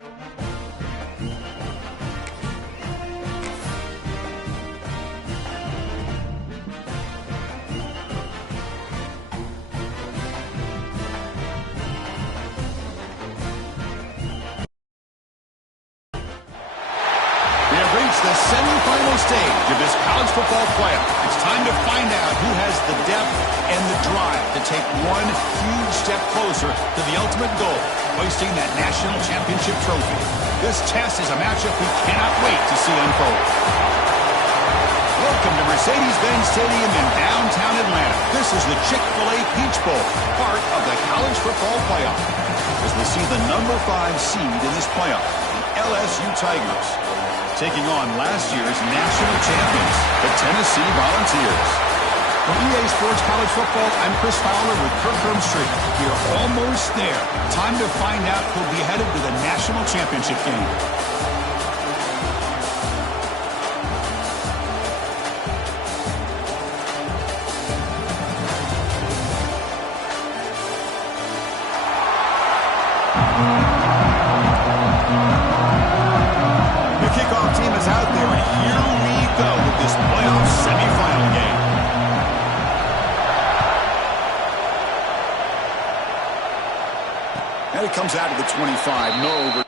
The semifinal stage of this college football playoff. It's time to find out who has the depth and the drive to take one huge step closer to the ultimate goal, hoisting that national championship trophy. This test is a matchup we cannot wait to see unfold. Welcome to Mercedes-Benz Stadium in downtown Atlanta. This is the Chick-fil-A Peach Bowl, part of the college football playoff. As we see the number 5 seed in this playoff, the LSU Tigers, taking on last year's national champions, the Tennessee Volunteers. For EA Sports College Football, I'm Chris Fowler with Kirk Herbstreit. We're almost there. Time to find out who'll be headed to the national championship game. Team is out there, and here we go with this playoff semifinal game. And it comes out of the 25. No over.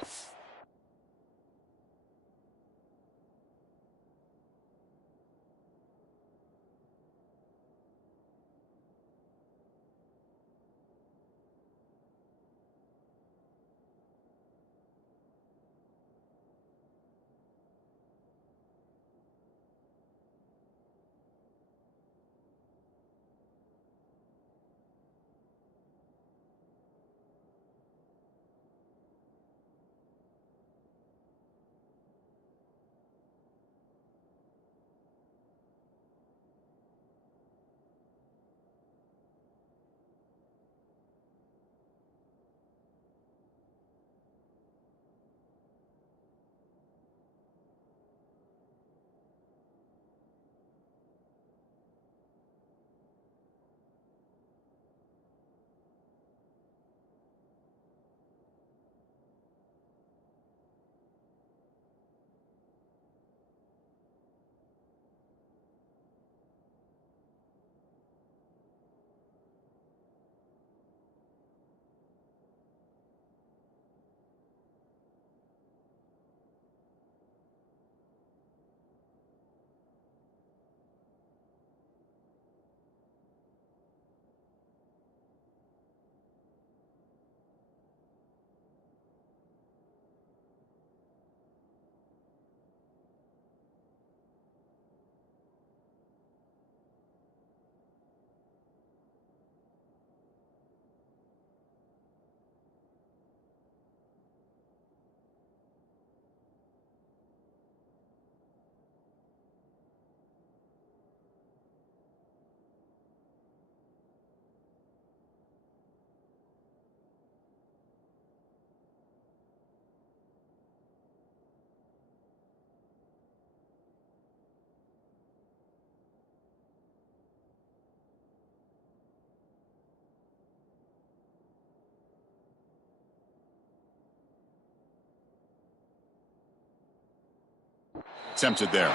Attempted there.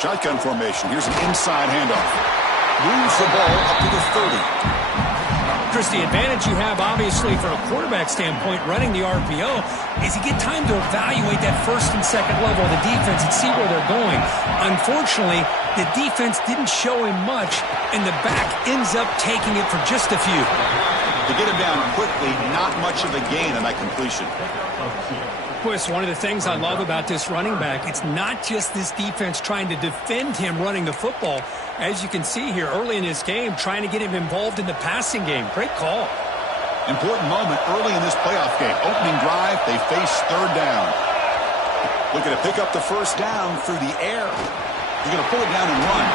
Shotgun formation. Here's an inside handoff. Moves the ball up to the 30. Chris, the advantage you have, obviously, from a quarterback standpoint, running the RPO, is you get time to evaluate that first and second level of the defense and see where they're going. Unfortunately, the defense didn't show him much, and the back ends up taking it for just a few. To get him down quickly, not much of a gain on that completion. Chris, one of the things I love about this running back, it's not just this defense trying to defend him running the football. As you can see here early in this game, trying to get him involved in the passing game. Great call. Important moment early in this playoff game. Opening drive, they face third down. Looking to pick up the first down through the air. He's going to pull it down and run.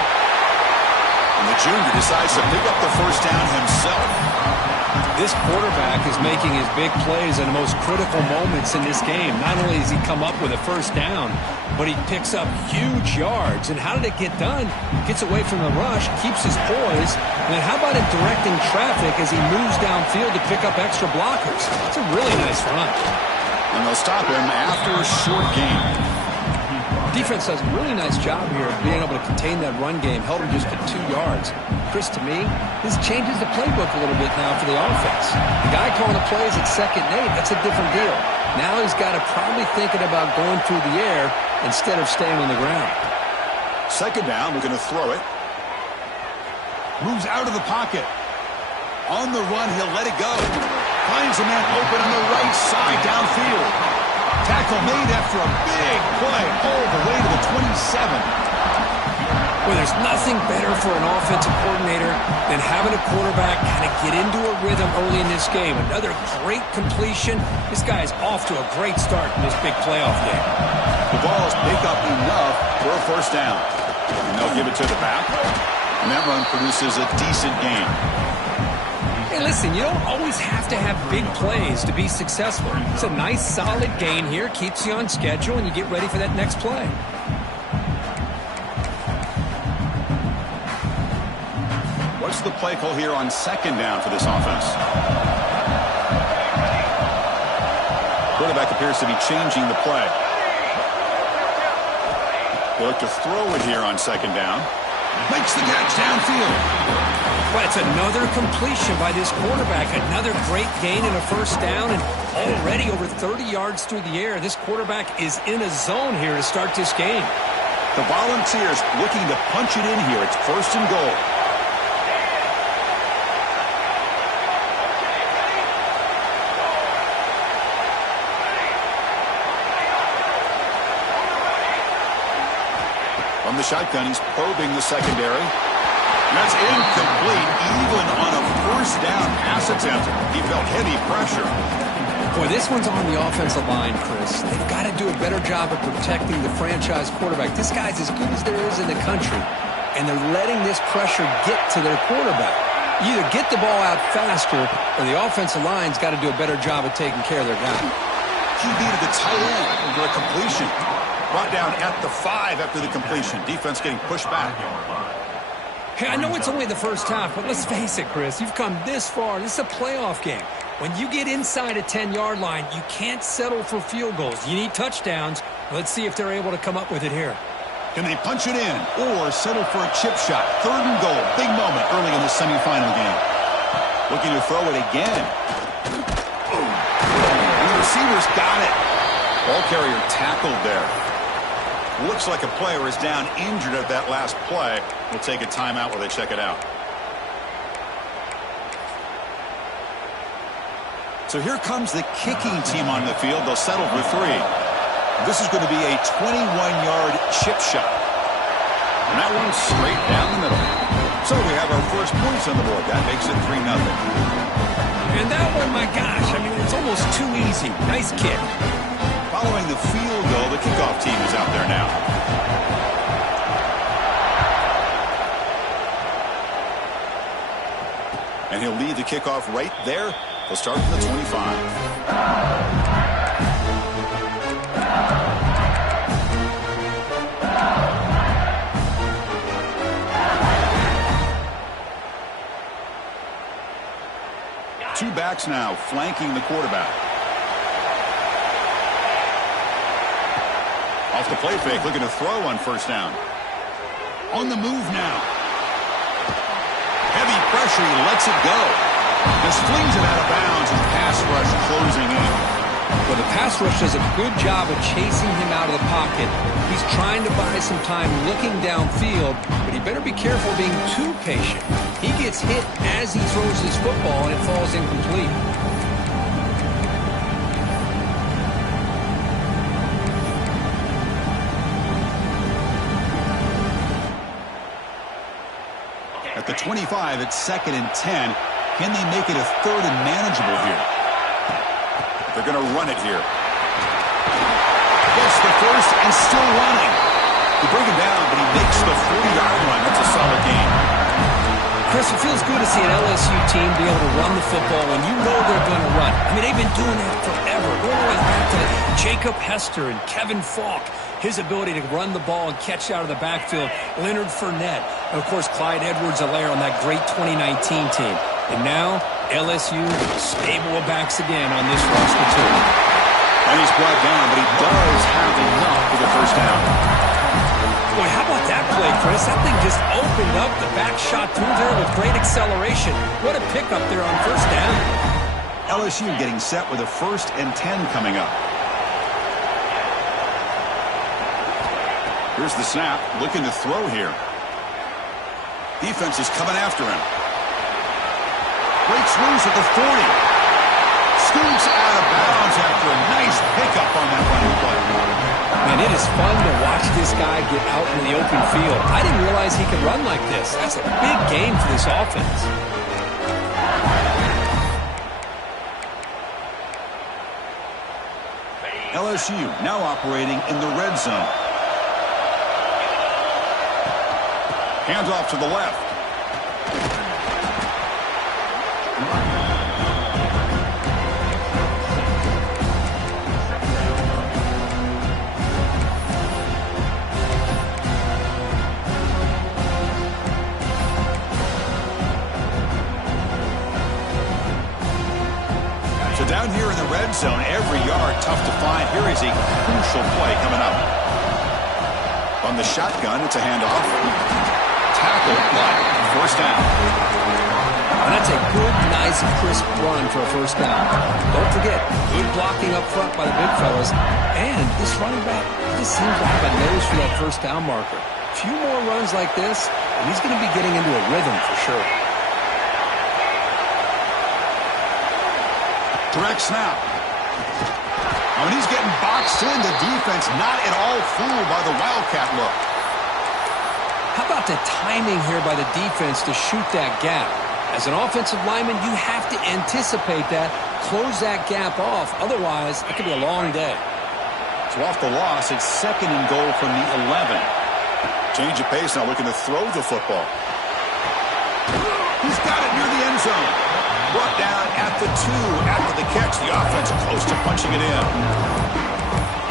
And the junior decides to pick up the first down himself. This quarterback is making his big plays in the most critical moments in this game. Not only does he come up with a first down, but he picks up huge yards. And how did it get done? Gets away from the rush, keeps his poise, and then how about him directing traffic as he moves downfield to pick up extra blockers? It's a really nice run. And they'll stop him after a short gain. Defense does a really nice job here of being able to contain that run game. Held him just to 2 yards. Chris, to me, this changes the playbook a little bit now for the offense. The guy calling the plays at 2nd and 8, that's a different deal. Now he's got to probably thinking about going through the air instead of staying on the ground. 2nd down, looking to throw it. Moves out of the pocket. On the run, he'll let it go. Finds a man open on the right side downfield. Tackle made after a big play all the way to the 27. Well, there's nothing better for an offensive coordinator than having a quarterback kind of get into a rhythm early in this game. Another great completion. This guy is off to a great start in this big playoff game. The balls pick up enough for a first down. And they'll give it to the back. And that run produces a decent gain. Hey, listen, you don't always have to have big plays to be successful. It's a nice, solid gain here. Keeps you on schedule, and you get ready for that next play. What's the play call here on 2nd down for this offense? Quarterback appears to be changing the play. They look to throw it here on 2nd down. Makes the catch downfield. Well, it's another completion by this quarterback. Another great gain in a first down, and already over 30 yards through the air. This quarterback is in a zone here to start this game. The Volunteers looking to punch it in here. It's 1st and goal. From the shotgun, he's probing the secondary. That's incomplete, even on a first down pass attempt. He felt heavy pressure. Boy, this one's on the offensive line, Chris. They've got to do a better job of protecting the franchise quarterback. This guy's as good as there is in the country, and they're letting this pressure get to their quarterback. You either get the ball out faster, or the offensive line's got to do a better job of taking care of their guy. QB to the tight end for a completion. Brought down at the 5 after the completion. Defense getting pushed back. Hey, I know it's only the first half, but let's face it, Chris. You've come this far. This is a playoff game. When you get inside a 10-yard line, you can't settle for field goals. You need touchdowns. Let's see if they're able to come up with it here. Can they punch it in or settle for a chip shot? 3rd and goal. Big moment early in the semifinal game. Looking to throw it again. And the receivers got it. Ball carrier tackled there. Looks like a player is down injured at that last play. We'll take a timeout while they check it out. So here comes the kicking team on the field. They'll settle for 3. This is going to be a 21-yard chip shot. And that one's straight down the middle. So we have our first points on the board. That makes it 3-0. And that one, my gosh, I mean, it's almost too easy. Nice kick. Following the field goal, the kickoff team is out there now. And he'll lead the kickoff right there. They'll start from the 25. Two backs now flanking the quarterback. Off the play fake, looking to throw on first down. On the move now. Heavy pressure, he lets it go. Just flings it out of bounds and pass rush closing in. Well, the pass rush does a good job of chasing him out of the pocket. He's trying to buy some time looking downfield, but he better be careful being too patient. He gets hit as he throws his football, and it falls incomplete. At the 25, it's 2nd and 10. Can they make it a 3rd and manageable here? They're going to run it here. Gets the first and still running. They bring him down, but he makes the 40-yard line. That's a solid game. Chris, it feels good to see an LSU team be able to run the football when you know they're going to run. I mean, they've been doing that forever. Going all the way back to Jacob Hester and Kevin Falk. His ability to run the ball and catch out of the backfield. Leonard Fournette. And, of course, Clyde Edwards-Helaire on that great 2019 team. And now, LSU stable of backs again on this roster, too. And he's brought down, but he does have enough for the first down. Boy, how about that play, Chris? That thing just opened up. The back shot through there with great acceleration. What a pickup there on first down. LSU getting set with a 1st and 10 coming up. Here's the snap, looking to throw here. Defense is coming after him. Breaks loose at the 40. Scoots out of bounds after a nice pickup on that running play. Man, it is fun to watch this guy get out in the open field. I didn't realize he could run like this. That's a big game for this offense. LSU now operating in the red zone. Hands off to the left. So down here in the red zone, every yard tough to find. Here is a crucial play coming up. On the shotgun, it's a handoff. Tackle, but first down. And that's a good, nice, crisp run for a first down. Don't forget, good blocking up front by the big fellas. And this running back just seems to have a nose for that first down marker. A few more runs like this, and he's going to be getting into a rhythm for sure. Direct snap. When he's getting boxed in, the defense not at all fooled by the Wildcat look. How about the timing here by the defense to shoot that gap? As an offensive lineman, you have to anticipate that, close that gap off. Otherwise, it could be a long day. So off the loss, it's 2nd and goal from the 11. Change of pace now, looking to throw the football. He's got it near the end zone. Brought down at the 2 after the catch. The offense close to punching it in.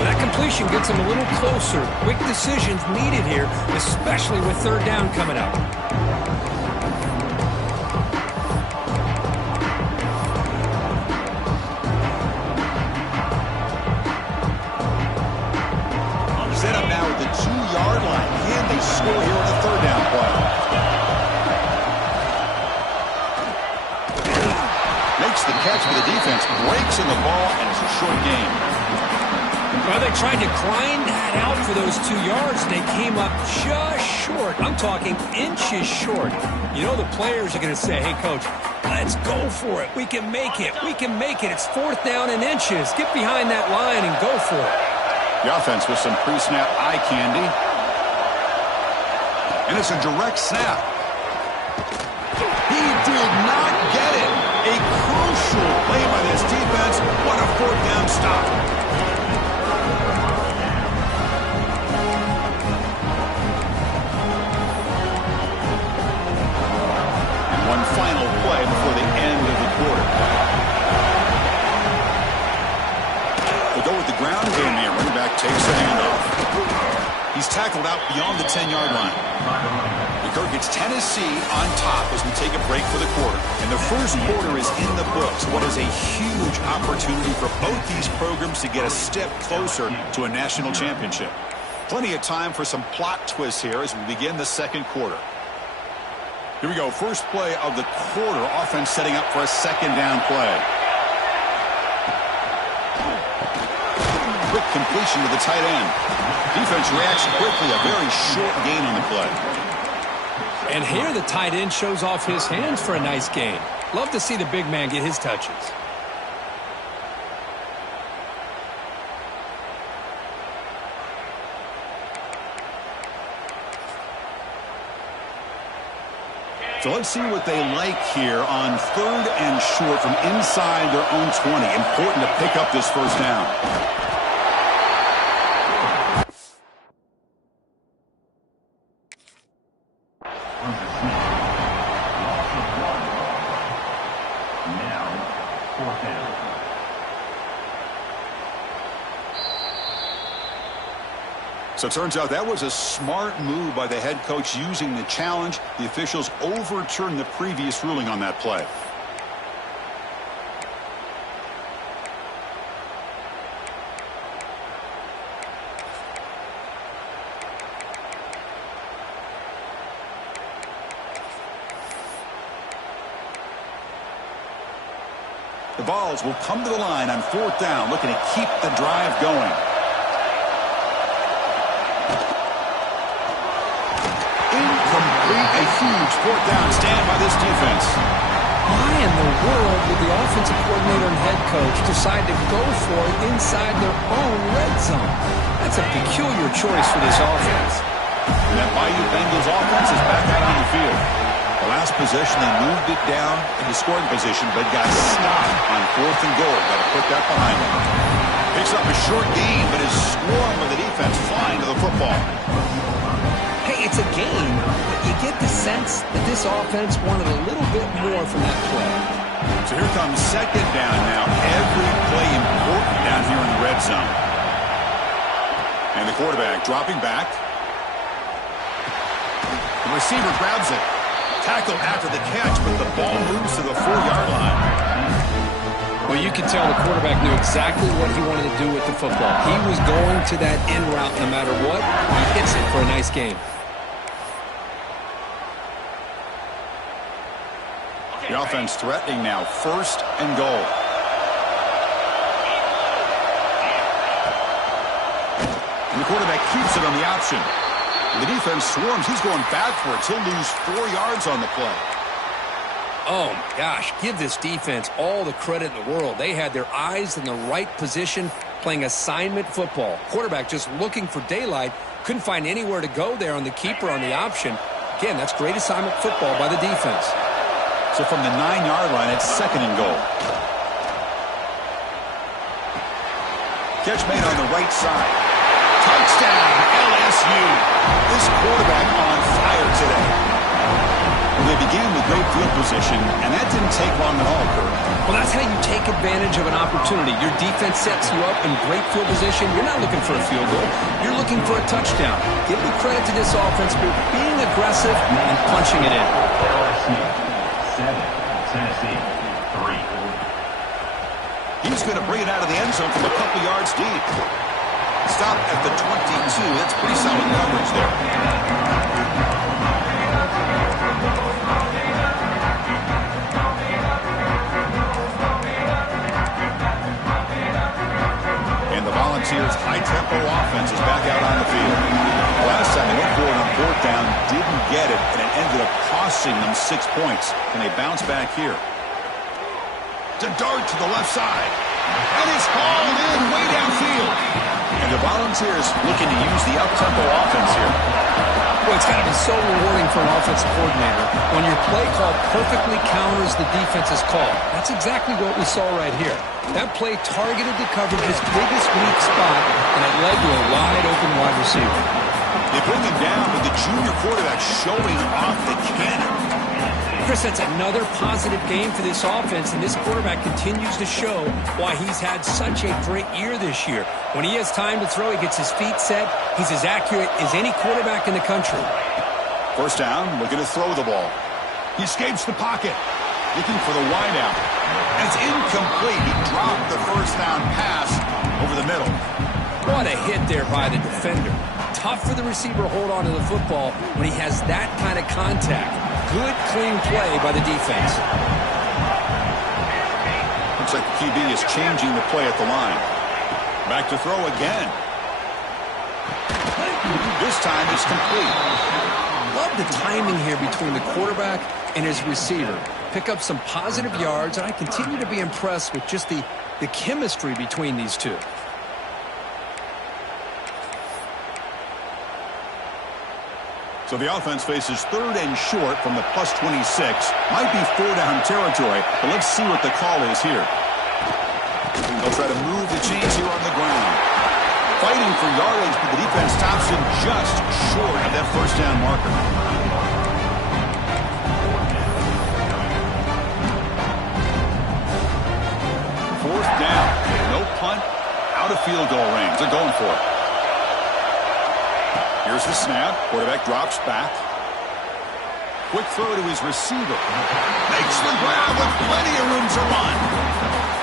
But that completion gets him a little closer. Quick decisions needed here, especially with 3rd down coming up. Set up now at the 2-yard line. Can they score here on the 3rd down play? Makes the catch for the defense, breaks in the ball, and it's a short game. Well, they tried to grind that out for those 2 yards. They came up just short. I'm talking inches short. You know the players are going to say, hey, Coach, let's go for it. We can make it. We can make it. It's 4th down and inches. Get behind that line and go for it. The offense with some pre-snap eye candy. And it's a direct snap. He did not get it. A crucial play by this defense. What a 4th down stop. One final play before the end of the quarter. They go with the ground game here. Running back takes the handoff. He's tackled out beyond the 10-yard line. McCurk gets Tennessee on top as we take a break for the quarter. And the first quarter is in the books. What is a huge opportunity for both these programs to get a step closer to a national championship. Plenty of time for some plot twists here as we begin the 2nd quarter. Here we go. First play of the quarter. Offense setting up for a 2nd down play. Quick completion to the tight end. Defense reacts quickly. A very short gain on the play. And here the tight end shows off his hands for a nice gain. Love to see the big man get his touches. So let's see what they like here on 3rd and short from inside their own 20. Important to pick up this first down. Fourth down. So it turns out that was a smart move by the head coach using the challenge. The officials overturned the previous ruling on that play. The Vols will come to the line on fourth down, looking to keep the drive going. Incomplete, a huge fourth down stand by this defense. Why in the world would the offensive coordinator and head coach decide to go for it inside their own red zone? That's a peculiar choice for this offense. And that Bayou Bengals offense is back out on the field. The last possession, they moved it down into scoring position, but got stopped on fourth and goal. Got to put that behind them. Picks up a short gain, but is swarmed with the defense flying to the football. Hey, it's a game, but you get the sense that this offense wanted a little bit more from that play. So here comes second down now. Every play important down here in the red zone. And the quarterback dropping back. The receiver grabs it. Tackled after the catch, but the ball moves to the 4-yard line. Well, you can tell the quarterback knew exactly what he wanted to do with the football. He was going to that end route no matter what. He hits it for a nice gain. The offense threatening now, first and goal. And the quarterback keeps it on the option. And the defense swarms. He's going backwards. He'll lose 4 yards on the play. Oh, my gosh, give this defense all the credit in the world. They had their eyes in the right position, playing assignment football. Quarterback just looking for daylight. Couldn't find anywhere to go there on the keeper on the option. Again, that's great assignment football by the defense. So from the 9-yard line, it's second and goal. Catch made on the right side. Touchdown, LSU. This quarterback on fire today. Well, they began with great field position, and that didn't take long at all, Kurt. Well, that's how you take advantage of an opportunity. Your defense sets you up in great field position. You're not looking for a field goal. You're looking for a touchdown. Give the credit to this offense for being aggressive and punching it in. LSU 7, Tennessee 3. He's going to bring it out of the end zone from a couple yards deep. Stop at the 22. That's pretty solid coverage there. And the Volunteers' high-tempo offense is back out on the field. Last time they went for it on fourth down, didn't get it, and it ended up costing them 6 points. And they bounce back here. To dart to the left side. And it's hauled in way downfield. And the Volunteers looking to use the up-tempo offense here. Well, it's got to be so rewarding for an offensive coordinator when your play call perfectly counters the defense's call. That's exactly what we saw right here. That play targeted the coverage's biggest weak spot, and it led to a wide-open wide receiver. They bring him down, but the junior quarterback showing off the cannon. Chris, that's another positive game for this offense, and this quarterback continues to show why he's had such a great year this year. When he has time to throw, he gets his feet set. He's as accurate as any quarterback in the country. First down, looking to throw the ball. He escapes the pocket, looking for the wideout. And it's incomplete. He dropped the first down pass over the middle. What a hit there by the defender. Tough for the receiver to hold on to the football when he has that kind of contact. Good, clean play by the defense. Looks like the QB is changing the play at the line. Back to throw again. This time it's complete. Love the timing here between the quarterback and his receiver. Pick up some positive yards, and I continue to be impressed with just the chemistry between these two. So the offense faces third and short from the plus 26. Might be 4-down territory, but let's see what the call is here. They'll try to move the chains here on the ground. Fighting for yardage, but the defense stops him just short of that first down marker. field goal range. They're going for it. Here's the snap. Quarterback drops back. Quick throw to his receiver. Makes the grab with plenty of room to run.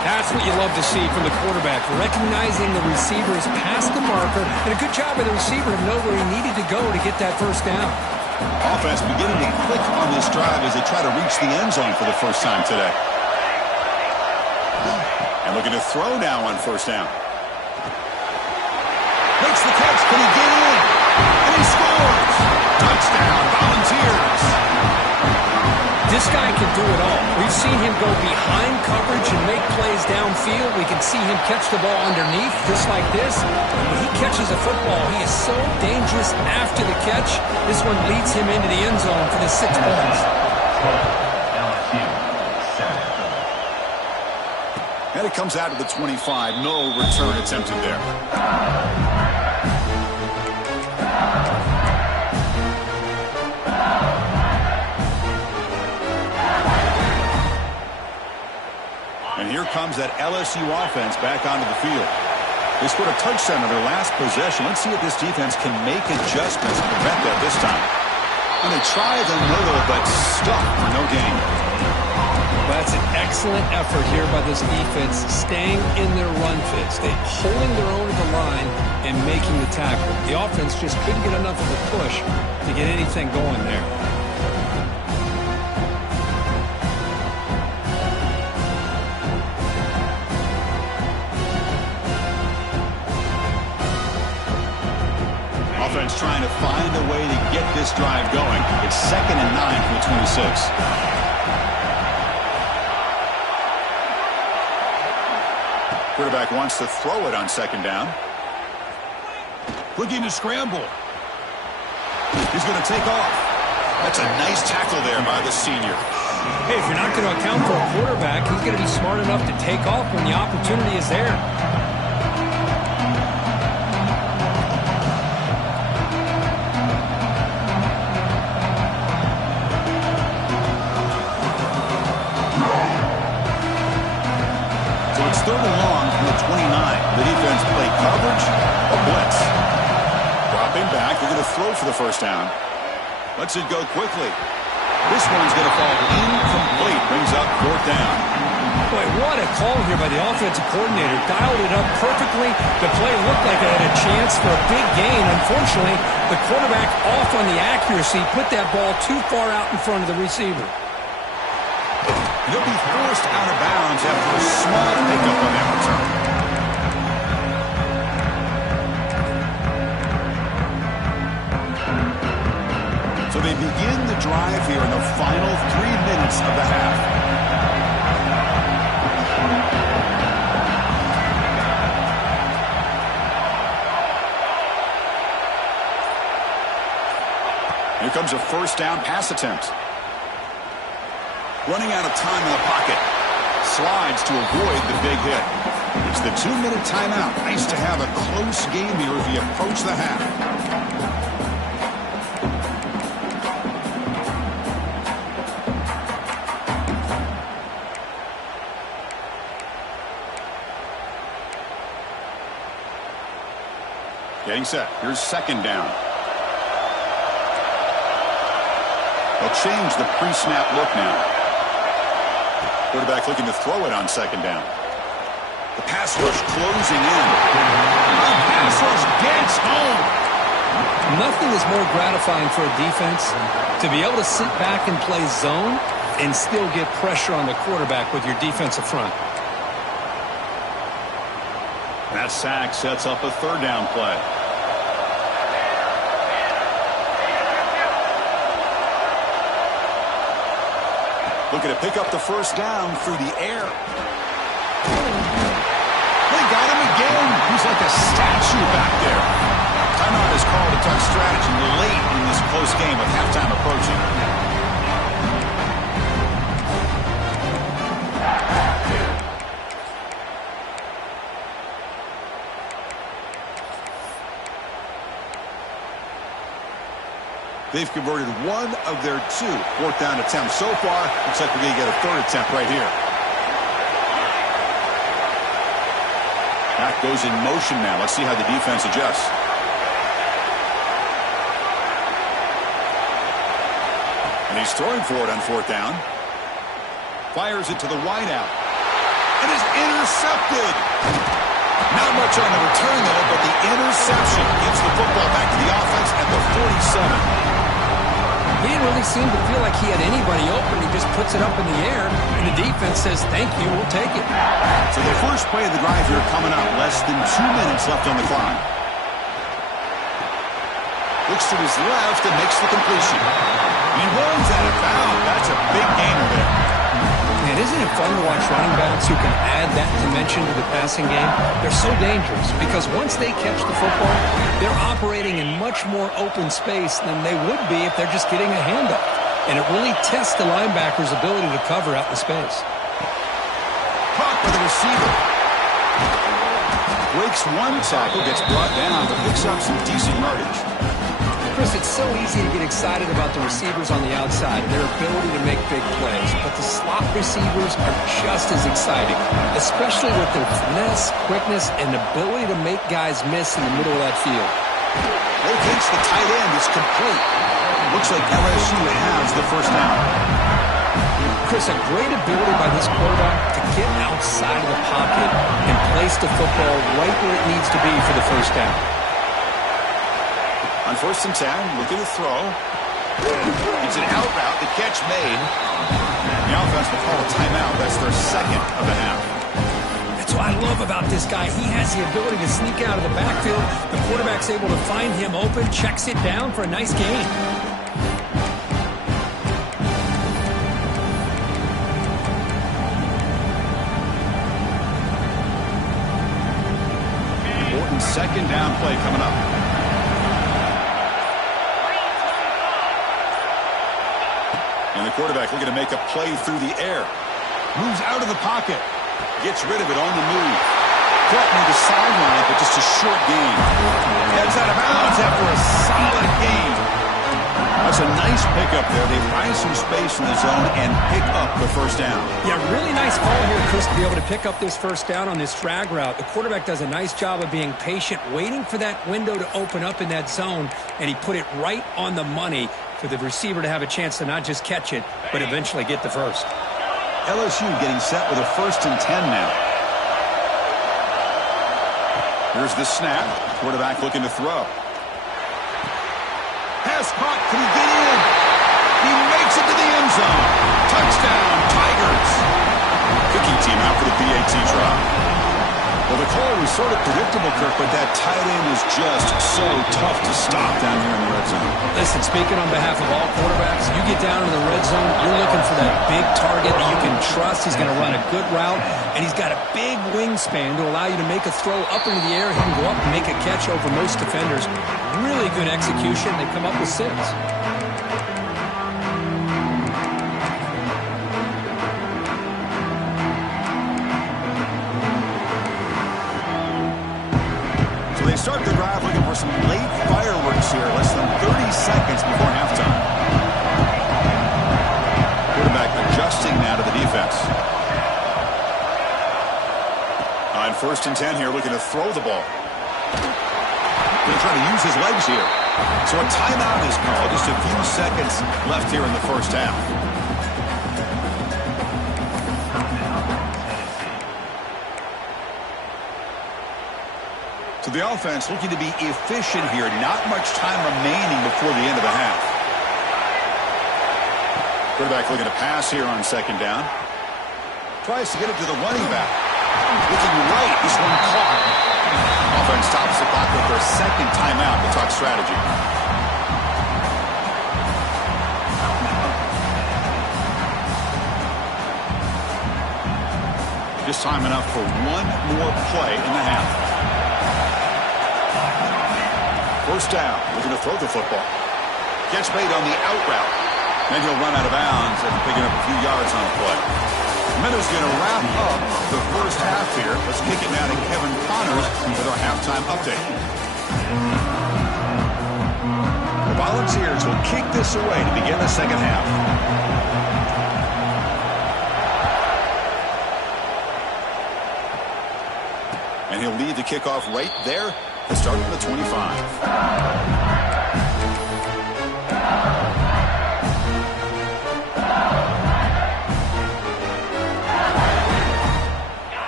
That's what you love to see from the quarterback, recognizing the receiver's past the marker, and a good job by the receiver to know where he needed to go to get that first down. Offense beginning to click on this drive as they try to reach the end zone for the first time today. And looking to throw now on first down. Makes the catch. Can he get in? And he scores. Touchdown, Volunteers. This guy can do it all. We've seen him go behind coverage and make plays downfield. We can see him catch the ball underneath, just like this. And when he catches a football, he is so dangerous after the catch. This one leads him into the end zone for the 6 points. And it comes out to the 25. No return attempted there. And here comes that LSU offense back onto the field. They scored a touchdown on their last possession. Let's see if this defense can make adjustments to prevent that this time. And they try the middle, but stuck for no gain. That's an excellent effort here by this defense, staying in their run fits. They holding their own at the line and making the tackle. The offense just couldn't get enough of a push to get anything going there. Offense trying to find a way to get this drive going. It's 2nd and 9 from the 26. Quarterback wants to throw it on 2nd down. Looking to scramble. He's going to take off. That's a nice tackle there by the senior. Hey, if you're not going to account for a quarterback, he's going to be smart enough to take off when the opportunity is there. Third and long from the 29. The defense played coverage, a blitz. Dropping back, they're going to throw for the first down. Lets it go quickly. This one's going to fall incomplete. Brings up 4th down. Boy, what a call here by the offensive coordinator. Dialed it up perfectly. The play looked like it had a chance for a big gain. Unfortunately, the quarterback off on the accuracy, put that ball too far out in front of the receiver. He'll be forced out of bounds after a small pickup on that return. So they begin the drive here in the final 3 minutes of the half. Here comes a first down pass attempt. Running out of time in the pocket. Slides to avoid the big hit. It's the 2-minute timeout. Nice to have a close game here as we approach the half. Getting set. Here's 2nd down. They'll change the pre-snap look now. Quarterback looking to throw it on 2nd down. The pass rush closing in. The pass rush gets home. Nothing is more gratifying for a defense to be able to sit back and play zone and still get pressure on the quarterback with your defensive front. That sack sets up a 3rd down play. Looking to pick up the first down through the air. They got him again. He's like a statue back there. Timeout is called to touch strategy late in this close game with halftime approaching. They've converted 1 of their 2 4th down attempts so far. Looks like we're going to get a 3rd attempt right here. Back goes in motion now. Let's see how the defense adjusts. And he's throwing for it on 4th down. Fires it to the wideout. It is intercepted. Not much on the return, though, but the interception gives the football back to the offense at the 47. He didn't really seem to feel like he had anybody open. He just puts it up in the air, and the defense says, thank you, we'll take it. So the first play of the drive here coming up. Less than 2 minutes left on the clock. Looks to his left and makes the completion. He runs out of bounds. That's a big gainer there. Man, isn't it fun to watch running backs who can add that dimension to the passing game? They're so dangerous because once they catch the football, they're operating in much more open space than they would be if they're just getting a handoff. And it really tests the linebacker's ability to cover out in space. Caught by the receiver. Breaks one tackle, gets brought down, but picks up some decent yardage. Chris, it's so easy to get excited about the receivers on the outside and their ability to make big plays, but the slot receivers are just as exciting, especially with their finesse, quickness, and ability to make guys miss in the middle of that field. Locates the tight end. It's complete. Looks like LSU has the first down. Chris, a great ability by this quarterback to get outside of the pocket and place the football right where it needs to be for the first down. On 1st and 10, looking to throw. It's an out route. The catch made. The offense will call a timeout. That's their second of the half. That's what I love about this guy. He has the ability to sneak out of the backfield. The quarterback's able to find him open, checks it down for a nice gain. Important second down play coming up. And the quarterback looking to make a play through the air. Moves out of the pocket. Gets rid of it on the move. Caught near the sideline, but just a short gain. Heads out of bounds after a solid gain. That's a nice pickup there. They find some space in the zone and pick up the first down. Yeah, really nice call here, Chris, to be able to pick up this first down on this drag route. The quarterback does a nice job of being patient, waiting for that window to open up in that zone, and he put it right on the money for the receiver to have a chance to not just catch it, but eventually get the first. LSU getting set with a 1st and 10 now. Here's the snap. Quarterback looking to throw. Pass caught. Can he get in? He makes it to the end zone. Touchdown, Tigers. Kicking team out for the PAT try. Well, the call was sort of predictable, Kirk, but that tight end is just so tough to stop down here in the red zone. Listen, speaking on behalf of all quarterbacks, you get down in the red zone, you're looking for that big target that you can trust. He's going to run a good route, and he's got a big wingspan to allow you to make a throw up into the air. He can go up and make a catch over most defenders. Really good execution. They come up with 6. They start the drive looking for some late fireworks here. Less than 30 seconds before halftime. Quarterback adjusting now to the defense. On 1st and 10 here, looking to throw the ball. Going to try to use his legs here. So a timeout is called. Just a few seconds left here in the first half. So the offense looking to be efficient here. Not much time remaining before the end of the half. Quarterback looking to pass here on 2nd down. Tries to get it to the running back. Looking right. This one caught. Offense stops the clock with their 2nd timeout to talk strategy. Just time enough for one more play in the half. 1st down, looking to throw the football. Catch made on the out route. Then he'll run out of bounds after picking up a few yards on the play. Minnows going to wrap up the first half here. Let's kick it now to Kevin Connors with our halftime update. The Volunteers will kick this away to begin the second half. And he'll lead the kickoff right there to start from the 25.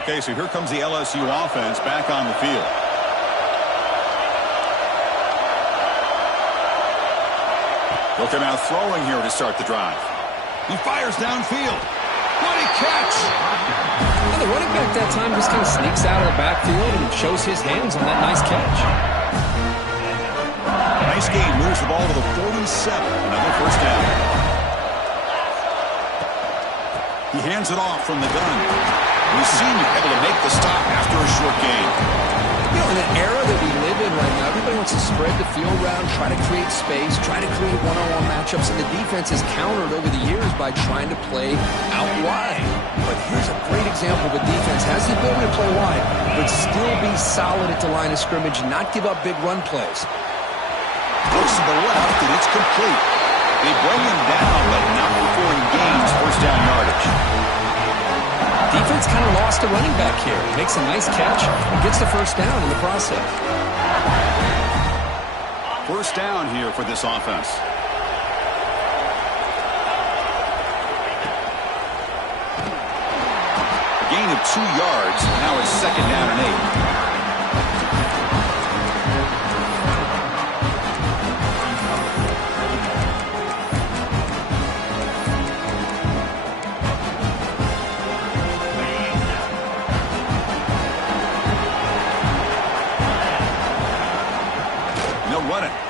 Okay, so here comes the LSU offense back on the field. He'll come out throwing here to start the drive. He fires downfield. What a catch! And the running back that time just kind of sneaks out of the backfield and shows his hands on that nice catch. Nice game. Moves the ball to the 47. Another first down. He hands it off from the gun. We've seen him able to make the stop after a short game. You know, in an era that we live in right now, everybody wants to spread the field around, try to create space, try to create one-on-one matchups, and the defense has countered over the years by trying to play out wide. But here's a great example of a defense has the ability to play wide, but still be solid at the line of scrimmage, not give up big run plays. Looks to the left, and it's complete. They bring him down, but not before he gains first down yardage. Defense kind of lost a running back here. Makes a nice catch and gets the first down in the process. First down here for this offense. A gain of 2 yards. Now it's second down and 8.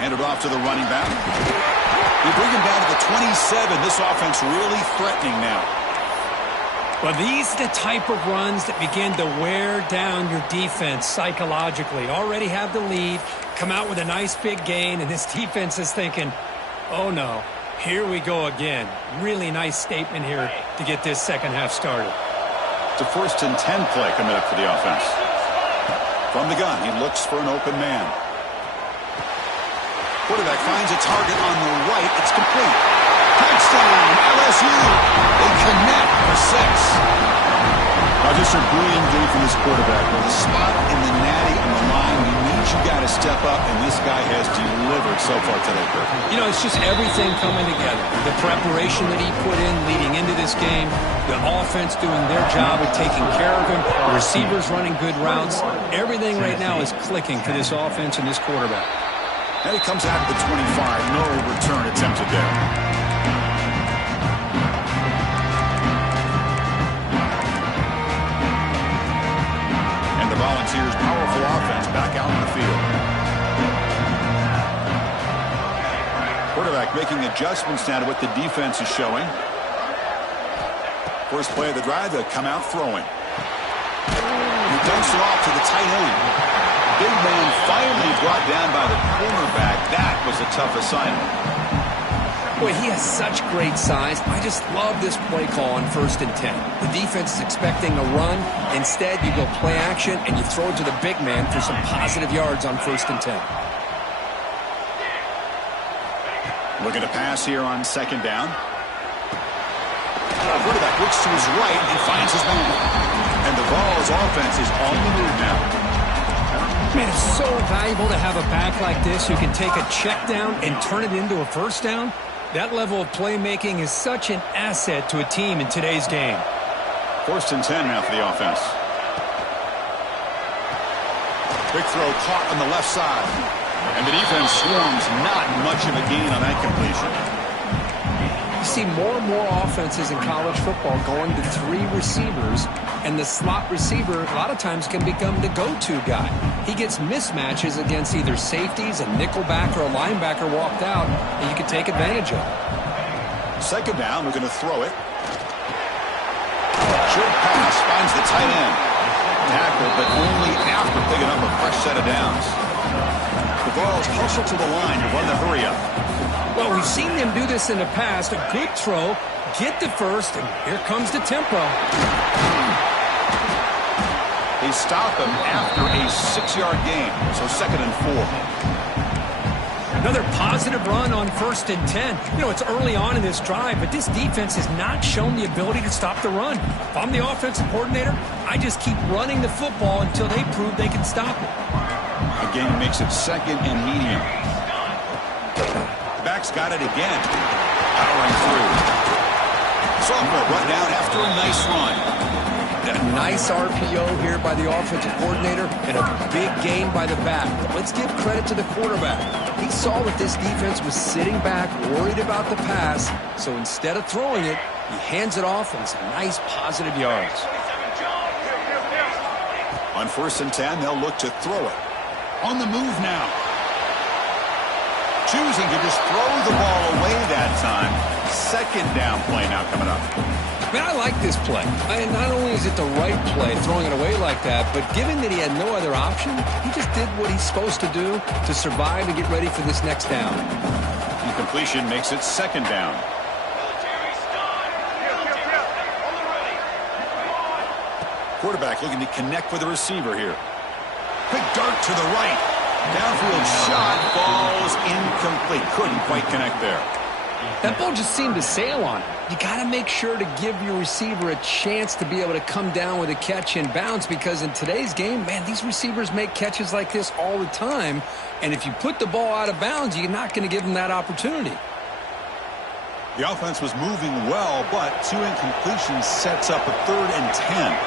Handed off to the running back. They bring him down to the 27. This offense really threatening now. Well, these are the type of runs that begin to wear down your defense psychologically. Already have the lead, come out with a nice big gain, and this defense is thinking, oh no, here we go again. Really nice statement here to get this second half started. It's a 1st and 10 play coming up for the offense. From the gun, he looks for an open man. Quarterback finds a target on the right. It's complete. Touchdown, LSU. They connect for 6. Now just a brilliant game from this quarterback. With a spot in the natty on the line, he needs you got to step up, and this guy has delivered so far today, Kirk. You know, it's just everything coming together. The preparation that he put in leading into this game, the offense doing their job of taking care of him, the receivers running good routes. Everything right now is clicking for this offense and this quarterback. And he comes out to the 25. No return attempted there. And the Volunteers' powerful offense back out in the field. Quarterback making adjustments now to what the defense is showing. First play of the drive, they'll come out throwing. He dumps it off to the tight end. Big man finally brought down by the cornerback. That was a tough assignment. Boy, he has such great size. I just love this play call on 1st and 10. The defense is expecting a run. Instead, you go play action, and you throw it to the big man for some positive yards on 1st and 10. Looking to pass here on second down. Quarterback looks to his right and finds his man. And the Vols offense is on the move now. Man, it's so valuable to have a back like this who can take a check down and turn it into a first down. That level of playmaking is such an asset to a team in today's game. 1st and 10 now for the offense. Quick throw caught on the left side. And the defense swarms. Not much of a gain on that completion. You see more and more offenses in college football going to 3 receivers, and the slot receiver a lot of times can become the go-to guy. He gets mismatches against either safeties, a nickelback, or a linebacker walked out, and you can take advantage of it. Second down, we're going to throw it. Short pass finds the tight end. Tackle, but only after picking up a fresh set of downs. The Vols hustle to the line to run the hurry up. Well, we've seen them do this in the past. A good throw, get the first, and here comes the tempo. They stop him after a 6-yard gain, so 2nd and 4. Another positive run on 1st and 10. You know, it's early on in this drive, but this defense has not shown the ability to stop the run. If I'm the offensive coordinator, I just keep running the football until they prove they can stop it. Again, makes it 2nd and medium. Back's got it again. Powering through. Sophomore brought down after a nice run. A nice RPO here by the offensive coordinator and a big gain by the back. Let's give credit to the quarterback. He saw that this defense was sitting back, worried about the pass, so instead of throwing it, he hands it off and some nice positive yards. On 1st and 10, they'll look to throw it. On the move now. Choosing to just throw the ball away that time. 2nd down play now coming up. Man, I like this play. Not only is it the right play, throwing it away like that, but given that he had no other option, he just did what he's supposed to do to survive and get ready for this next down. Incompletion makes it 2nd down. Quarterback looking to connect with the receiver here. Quick dart to the right. Downfield shot falls incomplete. Couldn't quite connect there. That ball just seemed to sail on it. You got to make sure to give your receiver a chance to be able to come down with a catch and bounce, because in today's game, man, these receivers make catches like this all the time. And if you put the ball out of bounds, you're not going to give them that opportunity. The offense was moving well, but 2 incompletions sets up a 3rd and 10.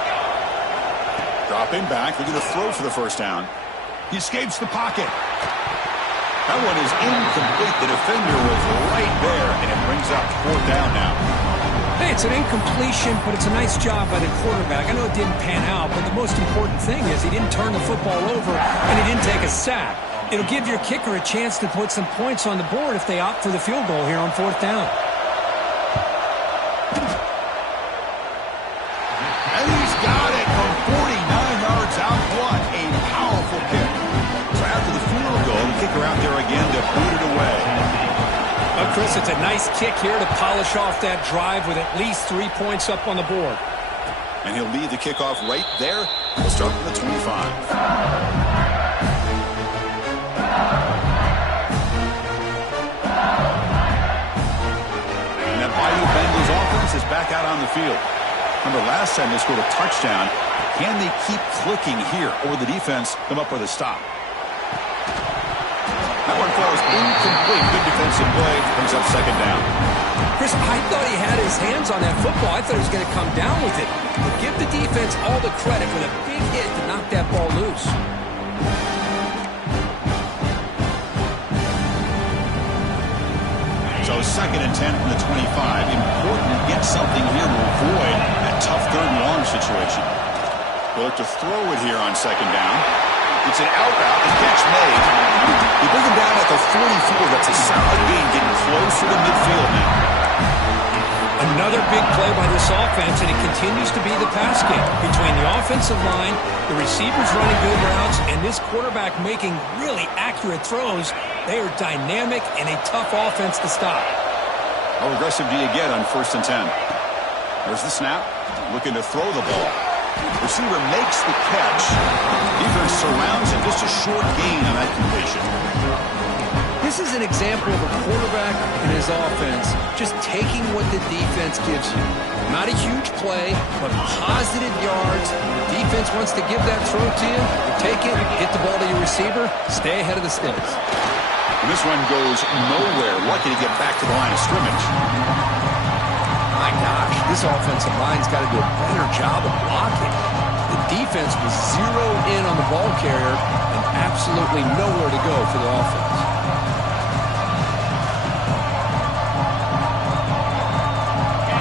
Dropping back, looking to throw for the 1st down. He escapes the pocket. That one is incomplete. The defender was right there, and it brings up 4th down now. Hey, it's an incompletion, but it's a nice job by the quarterback. I know it didn't pan out, but the most important thing is he didn't turn the football over, and he didn't take a sack. It'll give your kicker a chance to put some points on the board if they opt for the field goal here on 4th down. And he's got it from 49 yards out. What a powerful kick. So after the field goal, the kicker out there again to boot it away. Well, Chris, it's a nice kick here to polish off that drive with at least 3 points up on the board. And he'll lead the kickoff right there. We'll start from the 25. And that Bayou Bengals offense is back out on the field. Remember, last time they scored a touchdown. Can they keep clicking here, or will the defense come up with a stop? That one falls incomplete. Good defensive play. Brings up 2nd down. Chris, I thought he had his hands on that football. I thought he was going to come down with it. But give the defense all the credit with a big hit to knock that ball loose. So 2nd and 10 from the 25. Important to get something here to avoid that tough 3rd and long situation. They'll look to throw it here on 2nd down. It's an out route. The catch made. You bring him down at the 44. That's a solid gain, getting closer to midfield now. Another big play by this offense, and it continues to be the pass game. Between the offensive line, the receivers running good routes, and this quarterback making really accurate throws, they are dynamic and a tough offense to stop. How aggressive do you get on 1st and 10? There's the snap. Looking to throw the ball. Receiver makes the catch. Defense surrounds him. Just a short gain on that completion. This is an example of a quarterback and his offense just taking what the defense gives you. Not a huge play, but positive yards. The defense wants to give that throw to you. You take it, hit the ball to your receiver, stay ahead of the sticks. And this one goes nowhere. Lucky to get back to the line of scrimmage. My gosh, this offensive line's got to do a better job of blocking. The defense was zeroed in on the ball carrier and absolutely nowhere to go for the offense.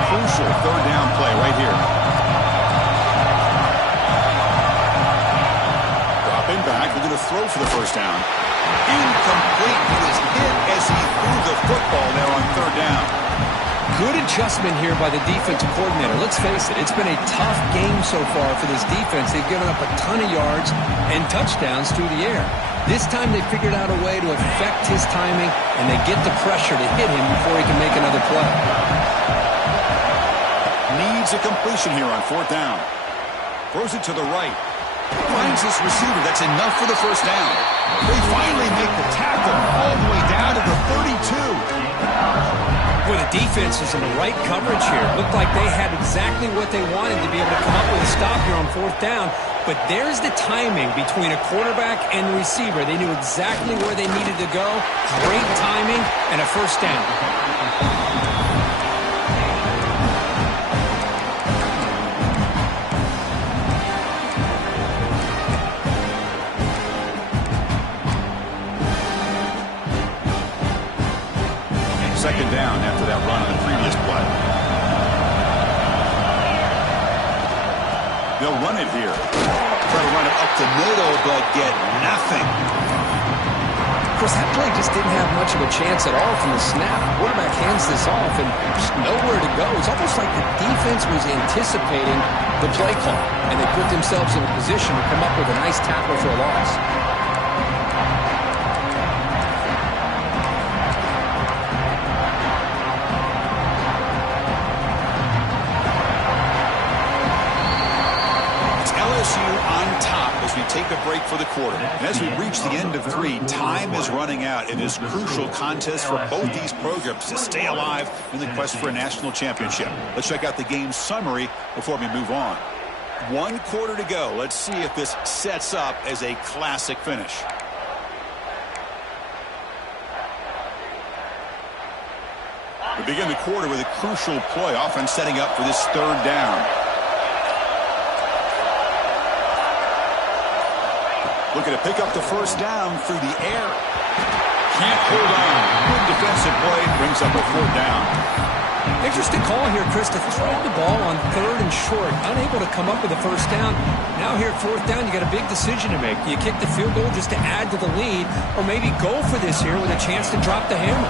Crucial 3rd down play right here. Dropping back, looking to throw for the 1st down. Incomplete. He was hit as he threw the football there on 3rd down. Good adjustment here by the defensive coordinator. Let's face it, it's been a tough game so far for this defense. They've given up a ton of yards and touchdowns through the air. This time they figured out a way to affect his timing, and they get the pressure to hit him before he can make another play. Needs a completion here on 4th down. Throws it to the right. Finds this receiver. That's enough for the 1st down. They finally make the tackle all the way down the 32. Boy, the defense is in the right coverage here. Looked like they had exactly what they wanted to be able to come up with a stop here on 4th down. But there's the timing between a quarterback and the receiver. They knew exactly where they needed to go. Great timing and a first down. Second down after that run on the previous play. They'll run it here. Try to run it up the middle, but get nothing. Of course, that play just didn't have much of a chance at all from the snap. The quarterback hands this off and just nowhere to go. It's almost like the defense was anticipating the play call, and they put themselves in a position to come up with a nice tackle for a loss. On top as we take a break for the quarter. And as we reach the end of 3, time is running out. It is a crucial contest for both these programs to stay alive in the quest for a national championship. Let's check out the game summary before we move on. 1 quarter to go. Let's see if this sets up as a classic finish. We begin the quarter with a crucial play. Offense setting up for this 3rd down. Looking to pick up the first down through the air. Can't hold on. Good defensive play. Brings up a 4th down. Interesting call here, Chris, to throw the ball on 3rd and short. Unable to come up with a first down. Now here at 4th down, you got a big decision to make. Do you kick the field goal just to add to the lead, or maybe go for this here with a chance to drop the hammer?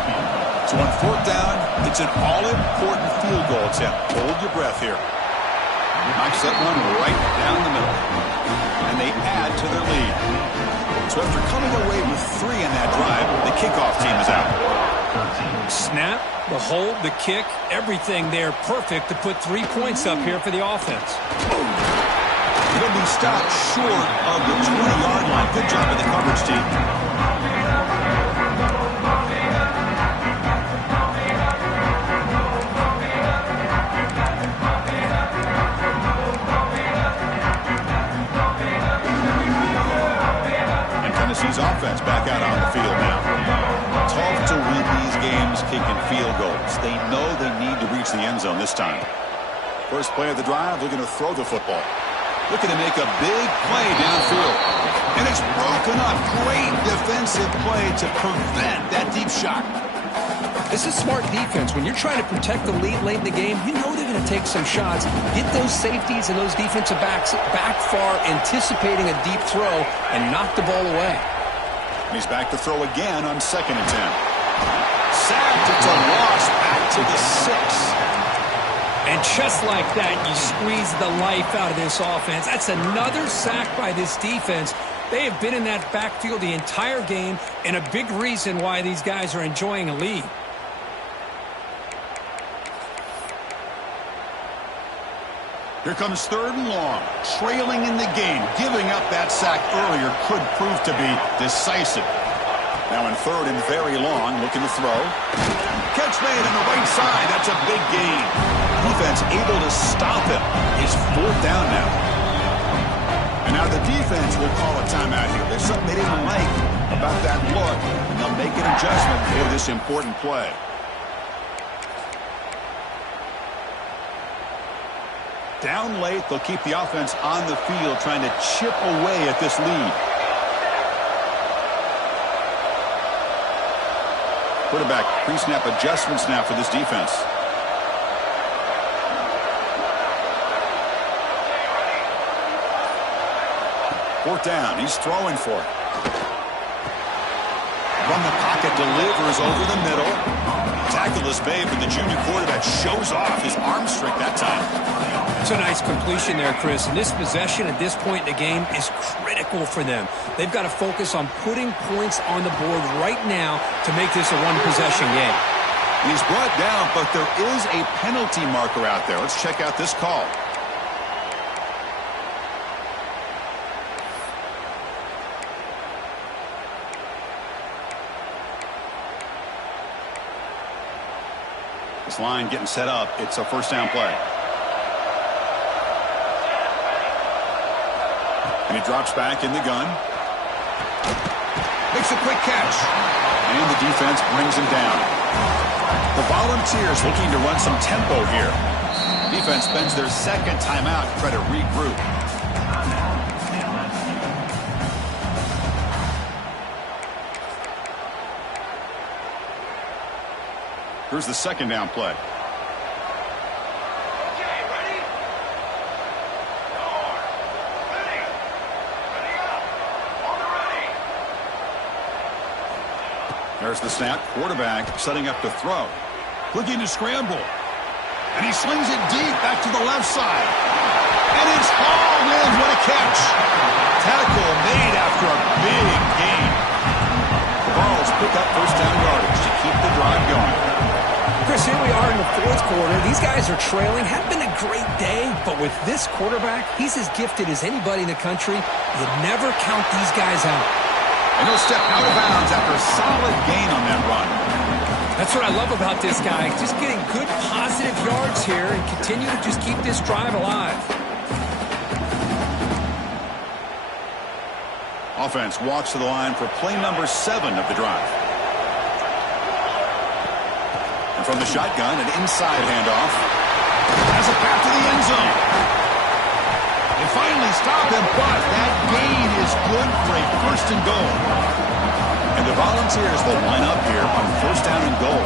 So on 4th down, it's an all-important field goal attempt. Hold your breath here. Knocks that one right down the middle. And they add to their lead. So after coming away with 3 in that drive, the kickoff team is out. Snap, the hold, the kick, everything there perfect to put 3 points up here for the offense. It'll be stopped short of the 20-yard line. Good job of the coverage team. Tennessee's offense back out on the field now. Tough to win these games kicking field goals. They know they need to reach the end zone this time. First play of the drive, looking to throw the football. Looking to make a big play downfield. And it's broken up. Great defensive play to prevent that deep shot. This is smart defense. When you're trying to protect the lead late in the game, you know they're going to take some shots. Get those safeties and those defensive backs back far, anticipating a deep throw, and knock the ball away. He's back to throw again on 2nd and 10. Sacked. It's a loss back to the 6. And just like that, you squeeze the life out of this offense. That's another sack by this defense. They have been in that backfield the entire game, and a big reason why these guys are enjoying a lead. Here comes 3rd and long. Trailing in the game. Giving up that sack earlier could prove to be decisive. Now in 3rd and very long, looking to throw. Catch made on the right side. That's a big gain. Defense able to stop him. He's 4th down now. And now the defense will call a timeout here. There's something they didn't like about that look, and they'll make an adjustment for this important play. Down late, they'll keep the offense on the field, trying to chip away at this lead. Quarterback pre-snap adjustments now for this defense. Fourth down, he's throwing for it. From the pocket, delivers over the middle. Tackle is made, but the junior quarterback shows off his arm strength that time. It's a nice completion there, Chris. And this possession at this point in the game is critical for them. They've got to focus on putting points on the board right now to make this a one-possession game. And he's brought down, but there is a penalty marker out there. Let's check out this call. This line getting set up. It's a first down play. And he drops back in the gun. Makes a quick catch. And the defense brings him down. The Volunteers looking to run some tempo here. Defense spends their second timeout to try to regroup. Here's the second down play. There's the snap. Quarterback setting up to throw. Looking to scramble. And he slings it deep back to the left side. And it's hauled in. What a catch. Tackle made after a big gain. The Vols pick up first down yardage to keep the drive going. Chris, here we are in the fourth quarter. These guys are trailing. Hadn't been a great day, but with this quarterback, he's as gifted as anybody in the country. You never count these guys out. And he'll step out of bounds after a solid gain on that run. That's what I love about this guy. Just getting good, positive yards here and continue to just keep this drive alive. Offense walks to the line for play number 7 of the drive. And from the shotgun, an inside handoff. Has a path to the end zone. They finally stop him, but that gain is good for a first and goal. And the Volunteers will line up here on first down and goal.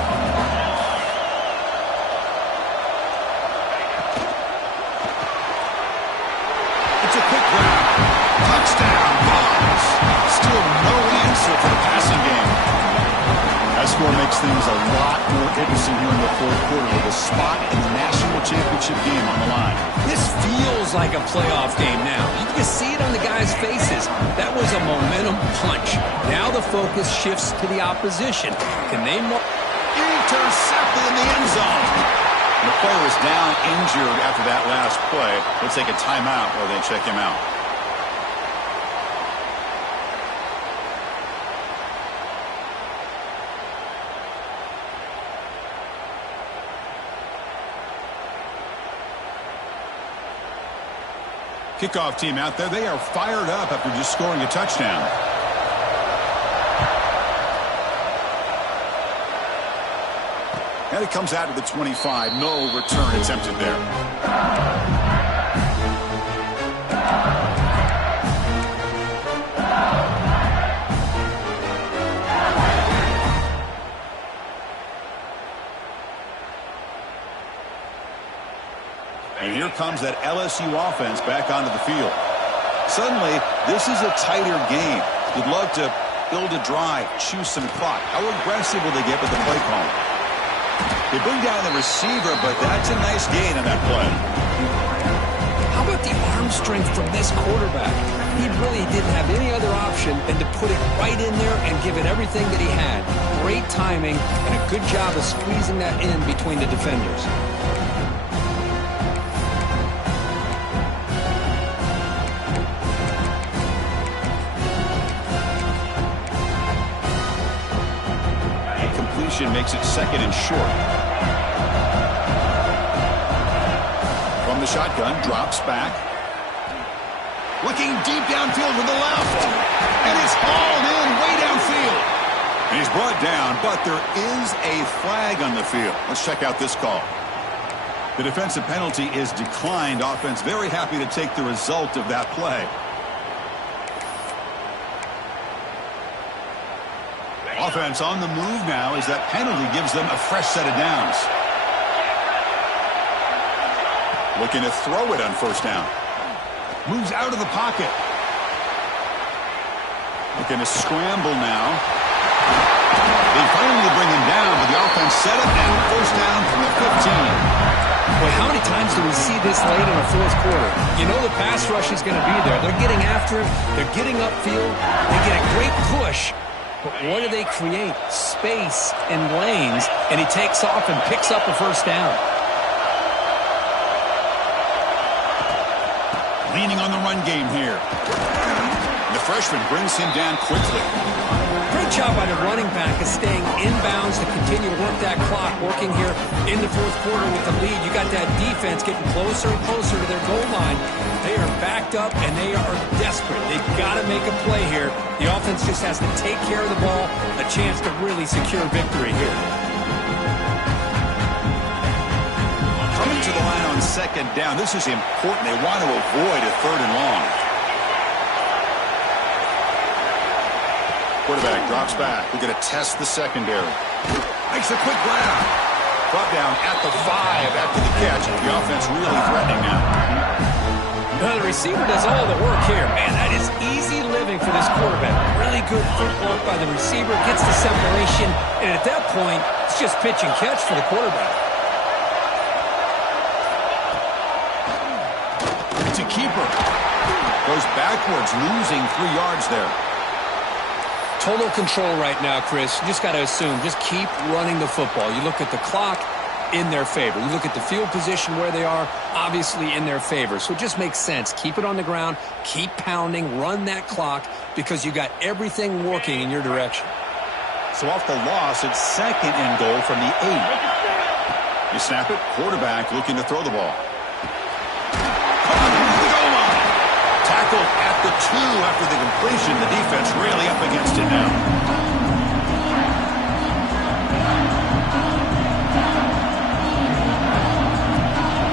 It's a quick grab. Touchdown, Vols. Still no answer for the passing game. That score makes things a lot more interesting here in the fourth quarter with a spot in the national championship game on the line. This feels like a playoff game now. You can see it on the guys' faces. That was a momentum punch. Now the focus shifts to the opposition. Can they intercepted in the end zone? And the player is down injured after that last play. Let's take a timeout while they check him out. Kickoff team out there. They are fired up after just scoring a touchdown. And it comes out to the 25. No return attempted there. And here comes that LSU offense back onto the field. Suddenly, this is a tighter game. You'd love to build a drive, choose some clock. How aggressive will they get with the play call? They bring down the receiver, but that's a nice gain on that play. How about the arm strength from this quarterback? He really didn't have any other option than to put it right in there and give it everything that he had. Great timing and a good job of squeezing that in between the defenders. Makes it second and short. From the shotgun, drops back. Looking deep downfield to the left. And it's hauled in way downfield. And he's brought down, but there is a flag on the field. Let's check out this call. The defensive penalty is declined. Offense very happy to take the result of that play. Offense on the move now as that penalty gives them a fresh set of downs. Looking to throw it on first down. Moves out of the pocket. Looking to scramble now. They finally bring him down, but the offense set it and first down from the 15. Boy, how many times do we see this late in the fourth quarter? You know the pass rush is going to be there. They're getting after him. They're getting upfield. They get a great push. But what do they create? Space and lanes, and he takes off and picks up a first down. Leaning on the run game here. The The freshman brings him down quickly. Great job by the running back of staying inbounds to continue to work that clock, working here in the fourth quarter with the lead. You got that defense getting closer and closer to their goal line. They are backed up, and they are desperate. They've got to make a play here. The offense just has to take care of the ball, a chance to really secure victory here. Coming to the line on second down. This is important. They want to avoid a third and long. Quarterback drops back. We're going to test the secondary. Makes a quick grab. Brought down at the 5 after the catch. The offense really threatening now. The receiver does all the work here. Man, that is easy living for this quarterback. Really good footwork by the receiver. Gets the separation. And at that point, it's just pitch and catch for the quarterback. It's a keeper. Goes backwards, losing 3 yards there. Total control right now, Chris. You just got to assume. Just keep running the football. You look at the clock, in their favor. You look at the field position where they are, obviously in their favor. So it just makes sense. Keep it on the ground. Keep pounding. Run that clock because you got everything working in your direction. So off the loss, it's second and goal from the 8. You snap it. Quarterback looking to throw the ball. Tackled at the 2 after the completion. The defense really up against it now.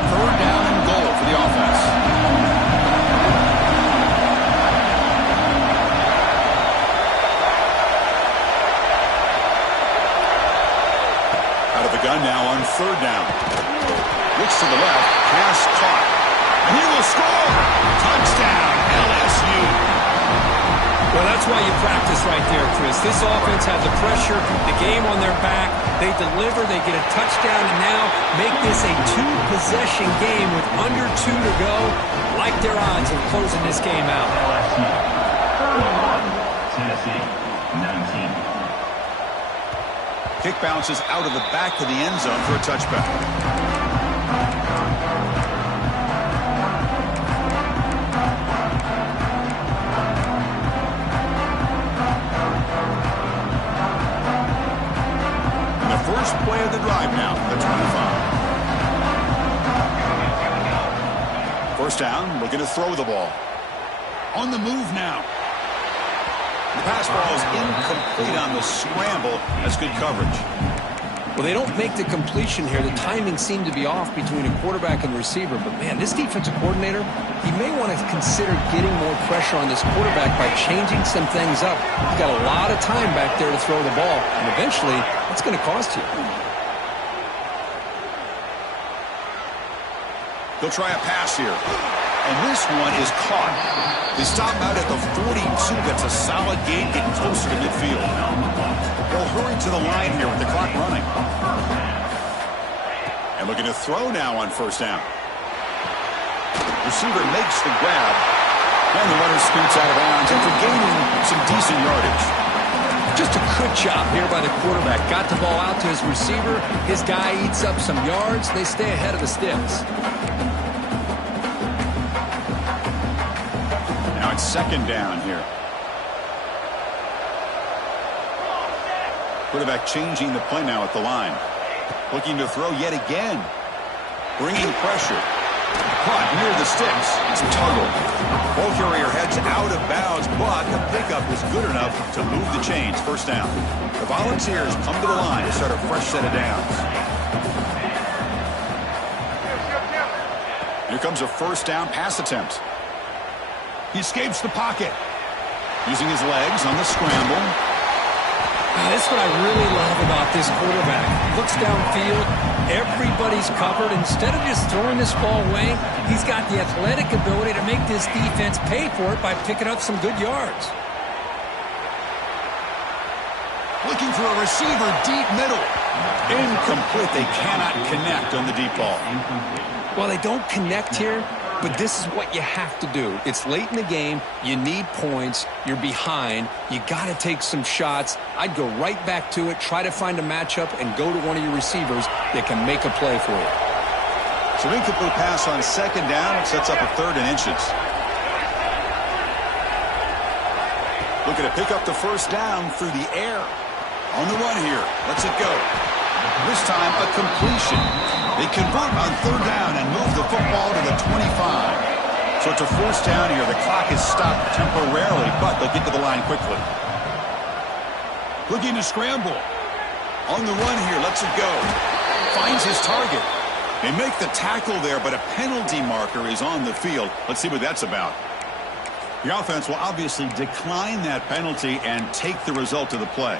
Third down and goal for the offense. Out of the gun now on third down. Looks to the left. Pass caught. And he will score. Touchdown, LSU. Well, that's why you practice right there, Chris. This offense has the pressure, the game on their back. They deliver, they get a touchdown, and now make this a 2-possession game with under 2 to go. Like their odds of closing this game out. LSU 31, Tennessee 19. Kick bounces out of the back of the end zone for a touchback. First play of the drive now, the 25. First down, looking to throw the ball. On the move now. The pass ball is incomplete on the scramble. That's good coverage. Well, they don't make the completion here. The timing seemed to be off between a quarterback and receiver. But, man, this defensive coordinator, he may want to consider getting more pressure on this quarterback by changing some things up. He's got a lot of time back there to throw the ball. And eventually, that's going to cost you. They'll try a pass here. And this one is caught. They stop out at the 42. That's a solid gain, getting closer to midfield. They'll hurry to the line here with the clock running. And looking to throw now on first down. Receiver makes the grab. And the runner scoots out of bounds after gaining some decent yardage. Just a good job here by the quarterback. Got the ball out to his receiver. His guy eats up some yards. They stay ahead of the sticks. Now it's second down here. Quarterback changing the play now at the line. Looking to throw yet again. Bringing pressure. Caught near the sticks. It's Tuggle. Ball carrier heads out of bounds, but the pickup was good enough to move the chains. First down. The Volunteers come to the line to start a fresh set of downs. Here comes a first down pass attempt. He escapes the pocket. Using his legs on the scramble. That's what I really love about this quarterback. Looks downfield. Everybody's covered. Instead of just throwing this ball away, he's got the athletic ability to make this defense pay for it by picking up some good yards. Looking for a receiver deep middle. Incomplete. They cannot connect on the deep ball. Well, they don't connect here, but this is what you have to do. It's late in the game. You need points. You're behind. You got to take some shots. I'd go right back to it, try to find a matchup, and go to one of your receivers that can make a play for you. So incomplete pass on second down. It sets up a third and inches. Looking to pick up the first down through the air. On the run here. Lets it go. This time a completion. They convert on third down and move the football to the 25. So it's a first down here. The clock is stopped temporarily, but they'll get to the line quickly. Looking to scramble. On the run here. Lets it go. Finds his target. They make the tackle there, but a penalty marker is on the field. Let's see what that's about. The offense will obviously decline that penalty and take the result of the play.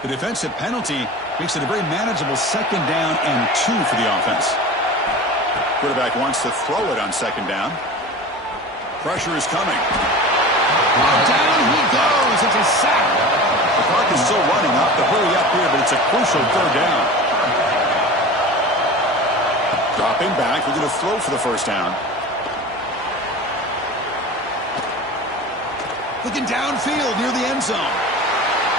The defensive penalty makes it a very manageable second down and 2 for the offense. Quarterback wants to throw it on second down. Pressure is coming. Down he goes. It's a sack. The clock is still running. Off to hurry up here, but it's a crucial third down. Dropping back. We're going to throw for the first down. Looking downfield near the end zone.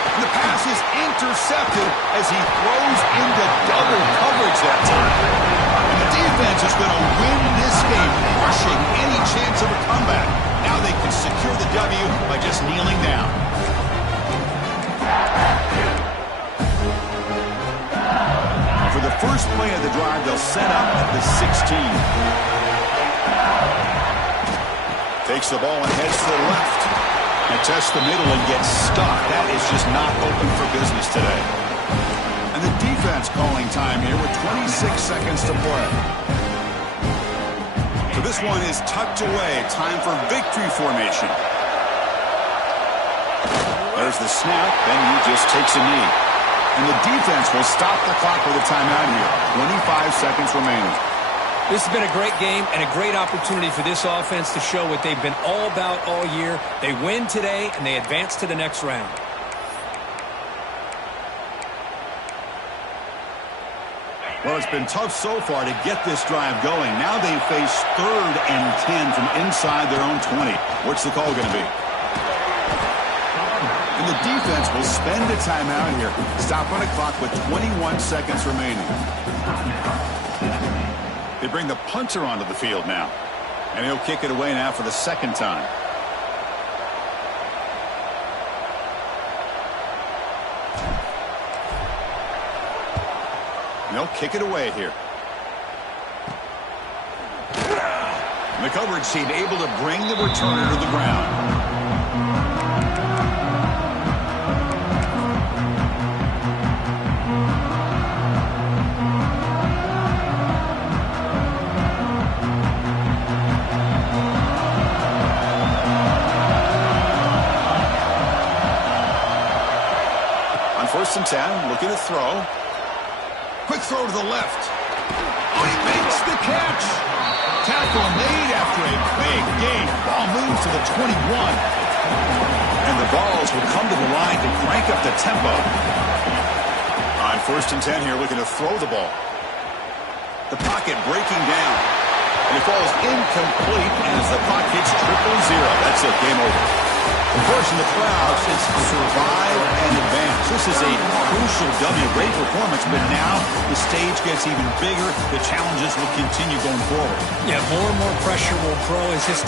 And the pass is intercepted as he throws into double coverage that time. And the defense is going to win this game, crushing any chance of a comeback. Now they can secure the W by just kneeling down. For the first play of the drive, they'll set up at the 16. Takes the ball and heads to the left. And tests the middle and gets stuck. That is just not open for business today. And the defense calling time here with 26 seconds to play. So this one is tucked away. Time for victory formation. There's the snap. Then he just takes a knee. And the defense will stop the clock with a timeout here. 25 seconds remaining. This has been a great game and a great opportunity for this offense to show what they've been all about all year. They win today, and they advance to the next round. Well, it's been tough so far to get this drive going. Now they face 3rd and 10 from inside their own 20. What's the call going to be? And the defense will spend a timeout here. Stop on the clock with 21 seconds remaining. They bring the punter onto the field now. And he'll kick it away now for the second time. And they'll kick it away here. And the coverage team able to bring the returner to the ground. First and 10, looking to throw. Quick throw to the left. Oh, he makes the catch. Tackle made after a big gain. Ball moves to the 21. And the Vols will come to the line to crank up the tempo. On first and 10 here, looking to throw the ball. The pocket breaking down. And it falls incomplete as the clock hits 0-0. That's it, game over. The course in the crowd says survive and advance. This is a crucial W. Great performance, but now the stage gets even bigger. The challenges will continue going forward. Yeah, more and more pressure will grow as this team